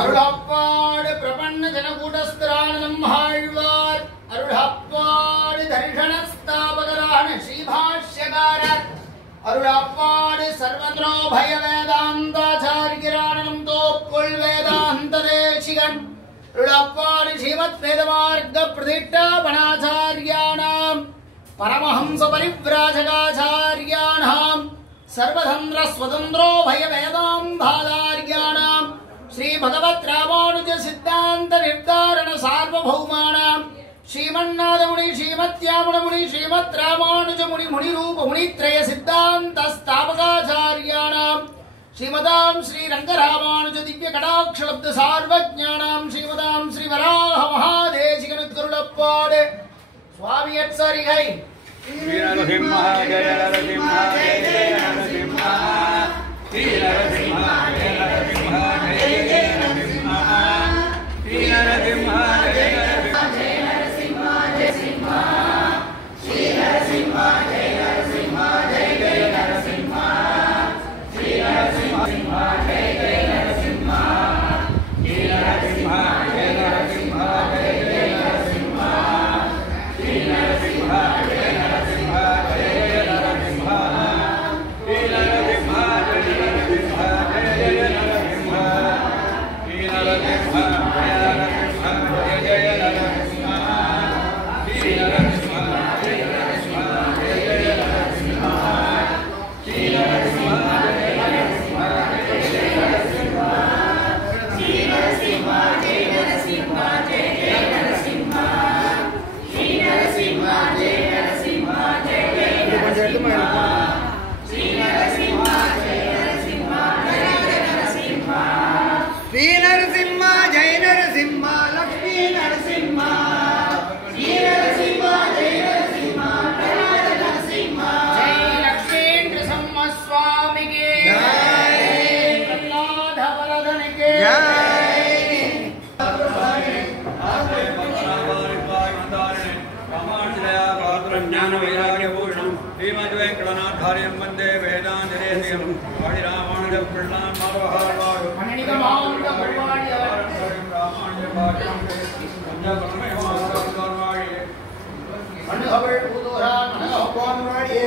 அருளப்பாடு பிரபன்ன ஜனகூடஸ்திரானந்தம் ஆழ்வார் அருளப்பாடு தரிசனஸ்தாபகரான ஸ்ரீபாஷ்யகாரர் அருளப்பாடு சர்வத்ரோ பய வேதாந்தாச்சாரியரானந்தம் தோப்புள் வேதாந்த தேசிகன் அருளப்பாடு ஸ்ரீமத் வேதமார்க்க பிரதிஷ்டாபனாச்சாரியாணாம் பரமஹம்ச பரிவ்ராஜகாச்சாரியாணாம் सर्वधन्द्र स्वतंत्रो भय वेदांताचार्याणां श्री भगवत् रामानुज सिद्धांत निर्धारण सार्वभौमानां श्रीमन्नाथ मुनि श्रीमत्यामुन मुनि श्रीमत् रामानुज मुनि मुनि रूप मुनित्रय सिद्धांत स्थापकाचार्याणां श्रीमतां श्री रंगरामानुज दिव्य कटाक्ष लब्ध सार्वज्ञानां श्रीमतां श्री वराह महादेशिकनुत्तरुलप्पाडे स्वामी अत्सरिगै श्री नरसिंह जय नरसिंह जय जय नरसिंह श्री नरसिंह जय नरसिंह जय जय नरसिंह श्री नरसिंह जय नरसिंह जय नरसिंह जय सिंह श्री नरसिंह जय नरसिंह जय जय नरसिंह श्री नरसिंह जय जय नरसिंह श्री नरसिंह जय नरसिंह जय जय नरसिंह श्री नरसिंह श्रीमद्वेंकटनाथार्यं वंदे वेदांतदेशिकं वाणिरामानुजं प्रणाम माधवहारवारु मणिनिगमांत पुरवाणि रामानुज भाग्यं पंजाबमय माधवहारवारु मणिहवळ पूतोरा मनोहवारवारु